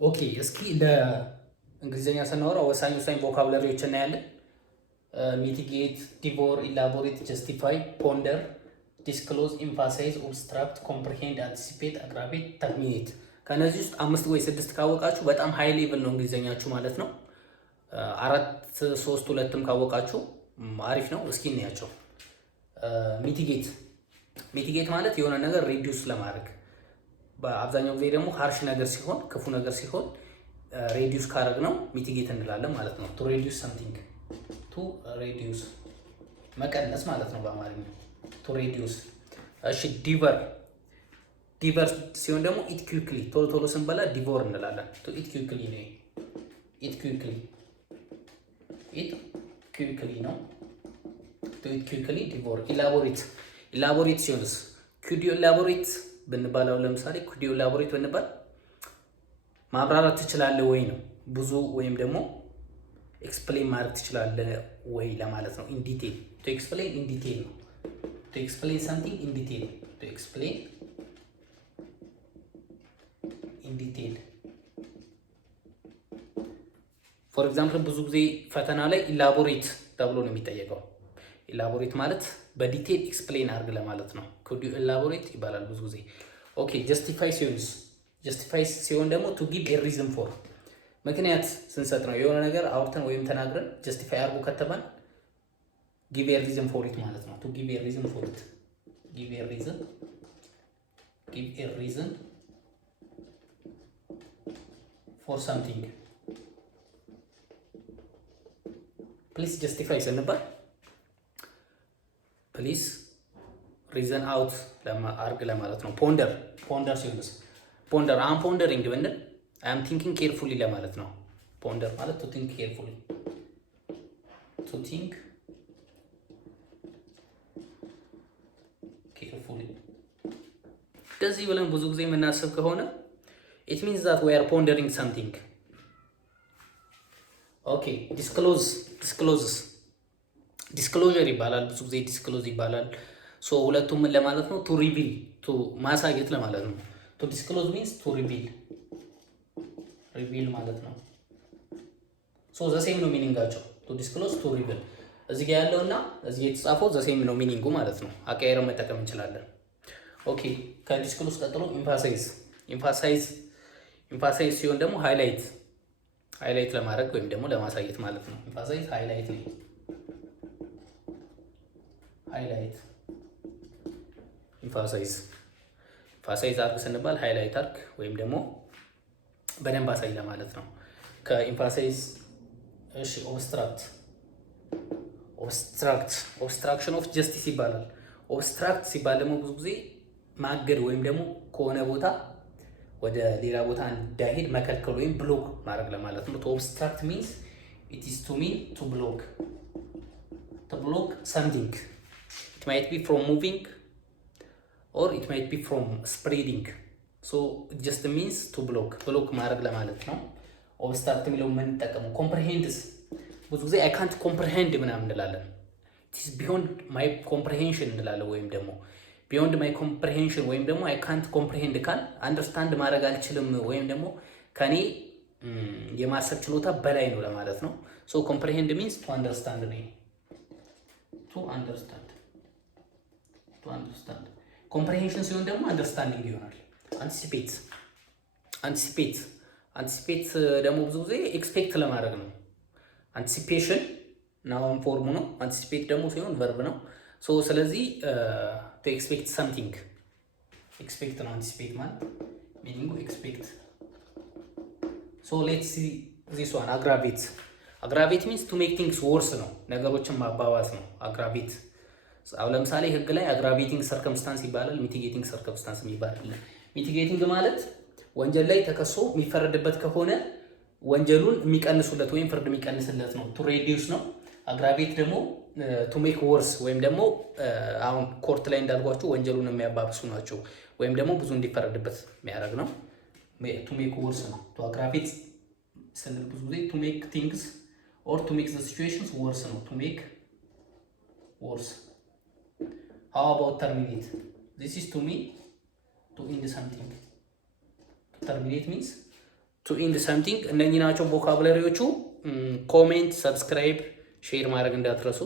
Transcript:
ኦኬ እስኪ ለእንግሊዝኛ ስናወራ ወሳኝ ወሳኝ ቮካብለሪዎች እናያለን። ሚቲጌት፣ ዲቮር፣ ኢላቦሬት፣ ጀስቲፋይ፣ ፖንደር፣ ዲስክሎዝ፣ ኢምፋሳይዝ፣ ኦብስትራክት፣ ኮምፕሪሄንድ፣ አንቲሲፔት፣ አግራቤት፣ ተርሚኔት። ከነዚህ ውስጥ 5 ወይ 6 ካወቃችሁ በጣም ሃይ ሌቭል ነው እንግሊዝኛችሁ ማለት ነው። 4 3 2ም ካወቃችሁ አሪፍ ነው። እስኪ እናያቸው። ሚቲጌት ማለት የሆነ ነገር ሪዲዩስ ለማድረግ በአብዛኛው ጊዜ ደግሞ ሃርሽ ነገር ሲሆን ክፉ ነገር ሲሆን ሬዲዩስ ካረግ ነው ሚቲጌት እንላለን ማለት ነው። ቱ ሬዲዩስ ሰምቲንግ፣ ቱ ሬዲዩስ መቀነስ ማለት ነው በአማርኛ ቱ ሬዲዩስ። እሺ ዲቨር ሲሆን ደግሞ ኢት ኩዊክሊ፣ ቶሎ ቶሎ ስንበላ ዲቮር እንላለን። ቱ ኢት ኩዊክሊ ነው። ኢት ኩዊክሊ ነው። ቱ ኢት ኩዊክሊ ዲቮር። ኢላቦሬት ሲሆንስ ኩድ ዩ ኢላቦሬት ብንባለው ለምሳሌ ኩድ ዩ ኢላቦሬት ብንባል ማብራራት ትችላለህ ወይ ነው። ብዙ ወይም ደግሞ ኤክስፕሌን ማድረግ ትችላለህ ወይ ለማለት ነው። ኢን ዲቴል ቱ ኤክስፕሌን ኢን ዲቴል ነው። ቱ ኤክስፕሌን ሰምቲንግ ኢን ዲቴል ቱ ኤክስፕሌን ኢን ዲቴል። ፎር ኤግዛምፕል ብዙ ጊዜ ፈተና ላይ ኢላቦሬት ተብሎ ነው የሚጠየቀው። ኢላቦሬት ማለት በዲቴል ኤክስፕሌን አድርግ ለማለት ነው። ኩድ ዩ ኢላቦሬት ይባላል ብዙ ጊዜ። ኦኬ ጀስቲፋይ ሲሆን ደግሞ ቱ ጊቭ ኤ ሪዝን ፎር፣ ምክንያት ስንሰጥ ነው። የሆነ ነገር አውርተን ወይም ተናግረን ጀስቲፋይ አድርጎ ከተባል ጊቭ ኤ ሪዝን ፎር ኢት ማለት ነው። ቱ ጊቭ ኤ ሪዝን ፎር ኢት፣ ጊቭ ኤ ሪዝን ፎር ሰምቲንግ። ፕሊዝ ጀስቲፋይ ስንባል ፕሊዝ ሪዘን አውት አርግ ለማለት ነው። ፖንደር ሲሆንስ አም ፖንደሪንግ ብንል አም ቲንኪንግ ኬርፉሊ ለማለት ነው። ፖንደር ማለት ቱ ቲንክ ኬርፉሊ፣ እንደዚህ ብለን ብዙ ጊዜ የምናስብ ከሆነ ኢት ሚንስ ዛት ዊ አር ፖንደሪንግ ሰምቲንግ። ኦኬ ዲስክሎዥር ይባላል ብዙ ጊዜ ዲስክሎዝ ይባላል። ሶ ሁለቱም ምን ለማለት ነው? ቱ ሪቪል፣ ቱ ማሳየት ለማለት ነው። ቱ ዲስክሎዝ ሚንስ ቱ ሪቪል ማለት ነው። ሶ ዘሴም ነው ሚኒንጋቸው። ቱ ዲስክሎዝ፣ ቱ ሪቪል። እዚህ ጋር ያለው እና እዚህ የተጻፈው ዘሴም ነው ሚኒንጉ ማለት ነው። አቀያየር መጠቀም እንችላለን። ኦኬ ከዲስክሎዝ ቀጥሎ ኢምፋሳይዝ ሲሆን ደግሞ ሃይላይት ለማድረግ ወይም ደግሞ ለማሳየት ማለት ነው። ኢምፋሳይዝ ሃይላይት ነው። ኢምፋሳይዝ አርግ ስንባል ሃይላይት አርግ ወይም ደግሞ በደንብ አሳይ ለማለት ነው። ከኢምፋሳይዝ እሺ ኦብስትራክሽን ኦፍ ጀስቲስ ይባላል። ኦብስትራክት ሲባል ደግሞ ብዙ ጊዜ ማገድ ወይም ደግሞ ከሆነ ቦታ ወደ ሌላ ቦታ እንዳይሄድ መከልከል ወይም ብሎክ ማድረግ ለማለት ነው። ቱ ኦብስትራክት ሚንስ ኢት ኢዝ ቱ ሚን ቱ ብሎክ ሰምቲንግ። ኢት ማይት ቢ ፍሮም ሙቪንግ or it might be from spreading, so it just means to block ማድረግ ለማለት ነው። ኦብስትራክት የሚለው የምንጠቀመው ኮምፕሪሄንድስ ብዙ ጊዜ አይ ካንት ኮምፕሪሄንድ ምናምን እንላለን። it is beyond my comprehension እንላለን። ወይም ደግሞ beyond my comprehension ወይም ደግሞ አይ ካንት ኮምፕሪሄንድ ካል አንደርስታንድ ማድረግ አልችልም ወይም ደግሞ ከኔ የማሰብ ችሎታ በላይ ነው ለማለት ነው። so comprehend means to understand ነው። to understand ኮምፕሬሄንሽን ሲሆን ደግሞ አንደርስታንዲንግ ይሆናል። አንቲሲፔት ደግሞ ብዙ ጊዜ ኤክስፔክት ለማድረግ ነው። አንቲሲፔሽን ናውን ፎርሙ ነው። አንቲሲፔት ደግሞ ሲሆን ቨርብ ነው። ሶ ስለዚህ ቱ ኤክስፔክት ሰምቲንግ ኤክስፔክት ነው። አንቲሲፔት ማለት ሚኒንጉ ኤክስፔክት። ሶ ሌትስ ሲ ዚስ ዋን አግራቬት ሚንስ ቱ ሜክ ቲንግስ ወርስ ነው። ነገሮችን ማባባስ ነው አግራቬት። አሁን ለምሳሌ ህግ ላይ አግራቬቲንግ ሰርከምስታንስ ይባላል፣ ሚቲጌቲንግ ሰርከምስታንስ ይባላል። ሚቲጌቲንግ ማለት ወንጀል ላይ ተከሶ የሚፈረድበት ከሆነ ወንጀሉን የሚቀንሱለት ወይም ፍርድ የሚቀንስለት ነው። ቱ ሬዲዩስ ነው። አግራቬት ደግሞ ቱ ሜክ ወርስ ወይም ደግሞ አሁን ኮርት ላይ እንዳልኳችሁ ወንጀሉን የሚያባብሱ ናቸው ወይም ደግሞ ብዙ እንዲፈረድበት የሚያደርግ ነው። ቱ ሜክ ወርስ ነው። ቱ አግራቬት ስንል ብዙ ጊዜ ቱ ሜክ ቲንግስ ኦር ቱ ሜክ ዘ ሲቹዌሽንስ ወርስ ነው። ቱ ሜክ ወርስ። How about terminate? This is to mean to end something. To terminate means ቱ ኢንድ ሰምቲንግ። እነኚህ ናቸው ቮካብለሪዎቹ። ኮሜንት፣ ሰብስክራይብ፣ ሼር ማድረግ እንዳትረሱ።